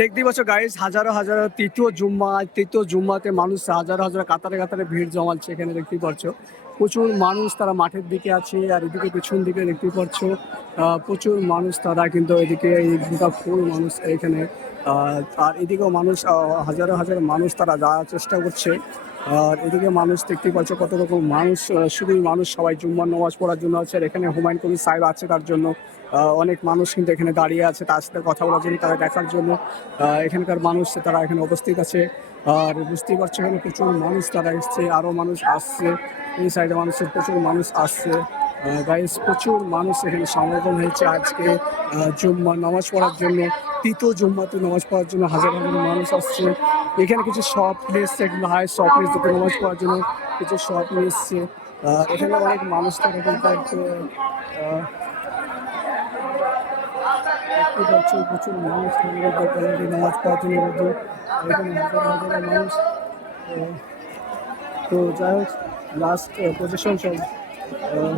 দেখতেই পাচ্ছ গাইস, হাজারো হাজারো তৃতীয় জুম্মাতে মানুষ হাজারো হাজারো কাতারে কাতারে ভিড় জমাচ্ছে। এখানে দেখতেই পাচ্ছ প্রচুর মানুষ, তারা মাঠের দিকে আছে। আর এদিকে পেছন দিকে দেখতেই পাচ্ছ প্রচুর মানুষ, তারা কিন্তু এদিকে এই গোটা ফুল মানুষ এখানে। আর এদিকেও মানুষ, হাজারো হাজারো মানুষ তারা যাওয়ার চেষ্টা করছে। আর এদিকে মানুষ দেখতেই পাচ্ছ কত রকম মানুষ, শুধুই মানুষ, সবাই জুম্মার নামাজ পড়ার জন্য আছে। আর এখানে হুমায়ুন কবির সাহেব আছে, তার জন্য অনেক মানুষ কিন্তু এখানে দাঁড়িয়ে আছে তার সাথে কথা বলার জন্য, তারা দেখার জন্য। এখানকার মানুষ তারা এখানে উপস্থিত আছে। আর বুঝতেই পারছো এখানে প্রচুর মানুষ তারা এসছে, আরও মানুষ আসছে। এই সাইডে মানুষের প্রচুর মানুষ আসছে। গাইস, প্রচুর মানুষ এখানে সমাগম হয়েছে আজকে জুম্মা নামাজ পড়ার জন্য। তৃতীয় জুম্মাতে নামাজ পড়ার জন্য হাজার হাজার মানুষ আসছে। এখানে কিছু শপ প্লেস, এগুলো হাই শপ প্লেস থেকে নামাজ পড়ার জন্য কিছু শপ নিয়ে এসছে। এখানে অনেক মানুষ তারা কিন্তু দেখতে পাচ্ছ প্রচুর মানুষ নামাজ পড়ার জন্য এখানে হাজার হাজার মানুষ। তো যাই হোক, লাস্ট পজিশন সব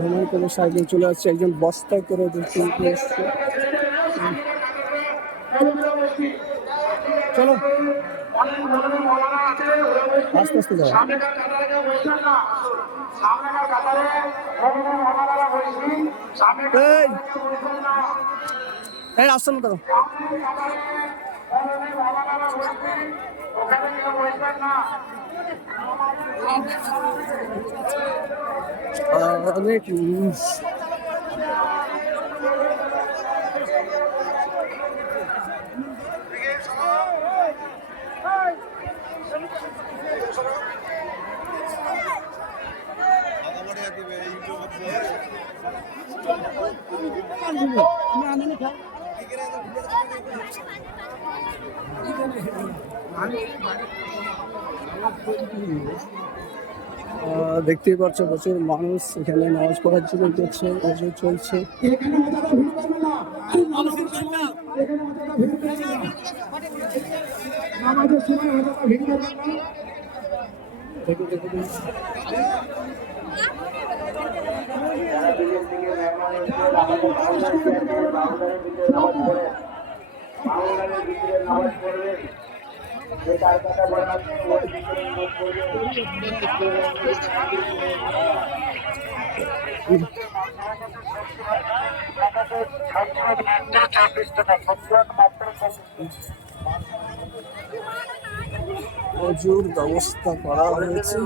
হুমায়ুন কবির সাহেব চলে আসছে, একজন বস্তায় করে দেখতে এসছে। চলো আস্তে আস্তে যাও। এই আসছে না তারা। অনেক দেখতেই পাচ্ছ প্রচুর মানুষ এখানে নামাজ পড়ার জন্য করছে, চলছে। প্রচুর ব্যবস্থা করা হয়েছে।